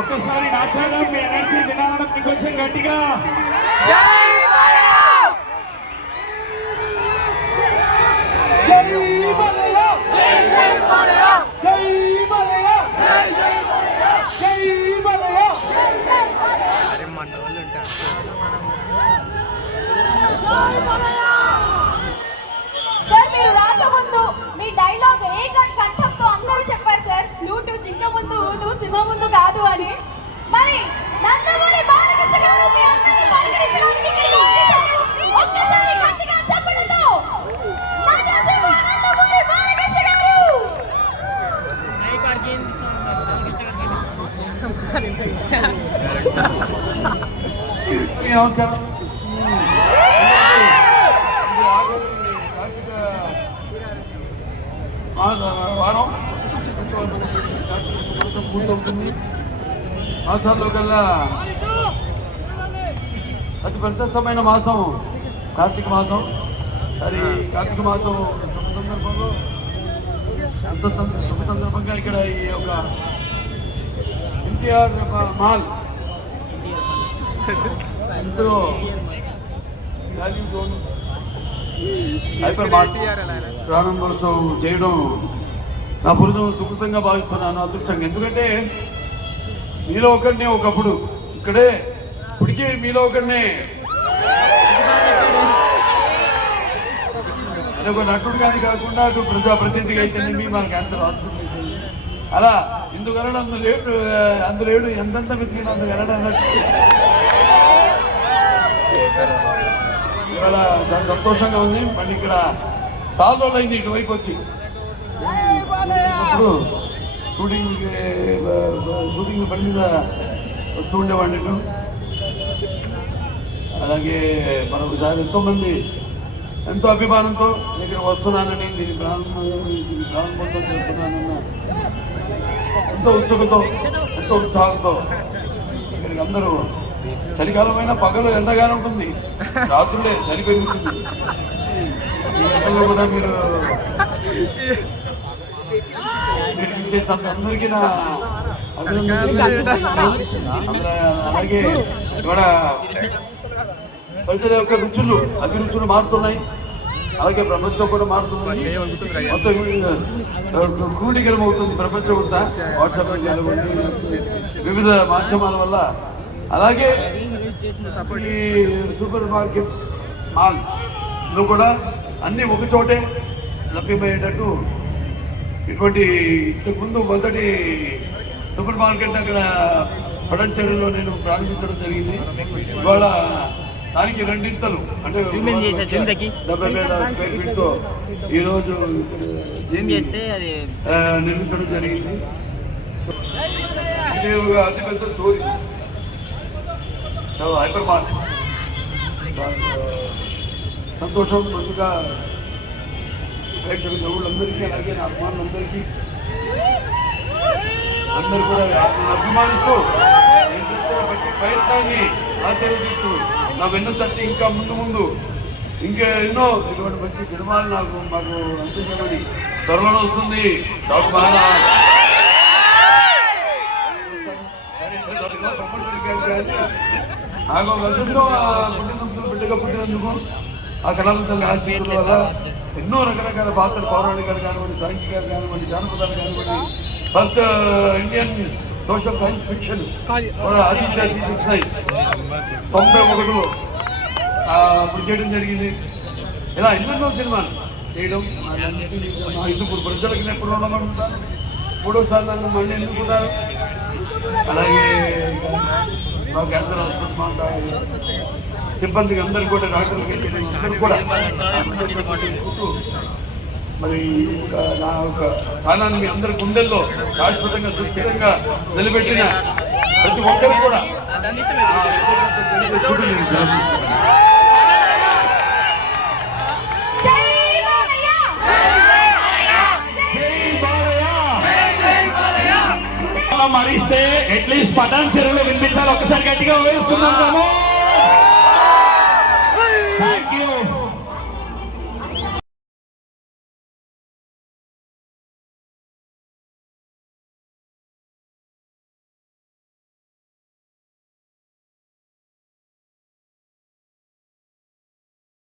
ఒక్కసారి నాచాడం మీ ఎనర్జీ వినాలడం కొంచెం గట్టిగా సార్ మీరు రాకముందు మీ డైలాగ్ కంఠంతో అందరూ చెప్పారు సార్, ఫ్లూట్ జింక ముందు ఊదు సింహ ముందు కాదు అని. మరి నందమూరి బాలకృష్ణ గారు మీ అందరినీ పలకరించడానికి ఇక్కడికి వచ్చేసారు. ఒక్కసారి గట్టిగా చప్పట్లతో నటసింహ నందమూరి బాలకృష్ణ గారు. నమస్కారం. వారం పూర్తవుతుంది. మాసాల్లో కల్లా అతి ప్రశస్తమైన మాసం కార్తీక మాసం. మరి కార్తీక మాసం శుభ సందర్భంగా ఇక్కడ ఈ యొక్క ఎన్టీఆర్ మాల్ ఇందులో వాల్యూ జోన్ హైపర్ మార్ట్ ప్రారంభోత్సవం చేయడం నా పురుషం సుకృతంగా భావిస్తున్నాను, అదృష్టంగా. ఎందుకంటే మీలో ఒకరినే ఒకప్పుడు ఇక్కడే ఇప్పటికే మీలో ఒకరినే అంటే ఒక నటుడు కానీ కాకుండా అటు ప్రజాప్రతినిధిగా అయితేనేమి మన క్యాన్సర్ హాస్పిటల్ అయితే అలా ఎందుకనడం అందులేడు ఎంతంత వెతికిన అందుకనడం అన్నట్టు ఇవాళ చాలా సంతోషంగా ఉంది. మళ్ళీ ఇక్కడ చాలా రోజులు అయింది ఇటువైపు వచ్చి. ఇప్పుడు షూటింగ్ పని మీద వస్తూ ఉండేవాడిని నేను. అలాగే మరొకసారి ఎంతోమంది ఎంతో అభిమానంతో ఇక్కడ వస్తున్నానని దీన్ని ప్రారంభోత్సవం చేస్తున్నానన్న ఎంతో ఉత్సుకతో ఎంతో ఉత్సాహంతో ఇక్కడికి అందరూ చలికాలమైన పగలు ఎండగానే ఉంటుంది, రాత్రులే చలి పెరుగుతుంది. ఈ ఎండలో కూడా మీరు చేస్తాం అందరికీ నా అభినందనలు. అలాగే ఇక్కడ ప్రజల యొక్క రుచులు అభిరుచులు మారుతున్నాయి, అలాగే ప్రపంచం కూడా మారుతుంది. మొత్తం క్రోడీకరం అవుతుంది ప్రపంచం అంతా వాట్సాప్ వివిధ మాధ్యమాల వల్ల. అలాగే ఈ సూపర్ మార్కెట్ మాల్లో కూడా అన్నీ ఒక చోటే లభ్యమయ్యేటట్టు ఇటువంటి ఇంతకుముందు మొదటి సూపర్ మార్కెట్ అక్కడ పడంచెరులో నేను ప్రారంభించడం జరిగింది. ఇవాళ దానికి రెండింతలు అంటే 70,000 స్క్వేర్ ఫీట్తో ఈరోజు నిర్మించడం జరిగింది. ఇది ఒక అతిపెద్ద స్టోరీ, హైపర్ మార్కెట్. సంతోషం ముందుగా ప్రేక్షక దేవుళ్ళందరికీ అలాగే నా అభిమానులందరికీ అందరూ కూడా నేను అభిమానిస్తూ నేను చేస్తున్న ప్రతి ప్రయత్నాన్ని ఆశీర్వదిస్తూ నా వెన్ను తట్టి ఇంకా ముందు ఇంకా ఎన్నో ఇటువంటి మంచి సినిమాలు మాకు అందించమని త్వరలో వస్తుంది. డాక్టర్ మహారాజ్ నాకు ఒక అదృష్టం బిడ్డగా పుట్టినందుకు ఆ కళల తల్లి ఆశీస్సుల వల్ల ఎన్నో రకరకాల పాత్రలు పౌరాణికాలు కానివ్వండి, సాంఘికాలు కానివ్వండి, జానపదాలు కానివ్వండి, first Indian social science fiction కూడా ఆదిత్య తీసేస్తున్నాయి 91లో అప్పుడు చేయడం జరిగింది. ఇలా ఎన్నెన్నో సినిమాలు చేయడం హిందూపూర్ ప్రజలకు ఎప్పుడు ఉండమంటారు, మూడోసారి నన్ను మళ్ళీ ఎన్నుకుంటారు. అలాగే క్యాన్సర్ హాస్పిటల్ సిబ్బందికి అందరికీ కూడా డాక్టర్లకి అందరూ కూడా తీసుకుంటూ మరి నా యొక్క స్థానాన్ని మీ అందరి గుండెల్లో శాశ్వతంగా సుస్థిరంగా నిలబెట్టిన ప్రతి ఒక్కరికి కూడా మరిస్తే అట్లీస్ట్ పటాన్ చెరువులో వినిపించాలి. ఒక్కసారి గట్టిగా వేసుకుందాం.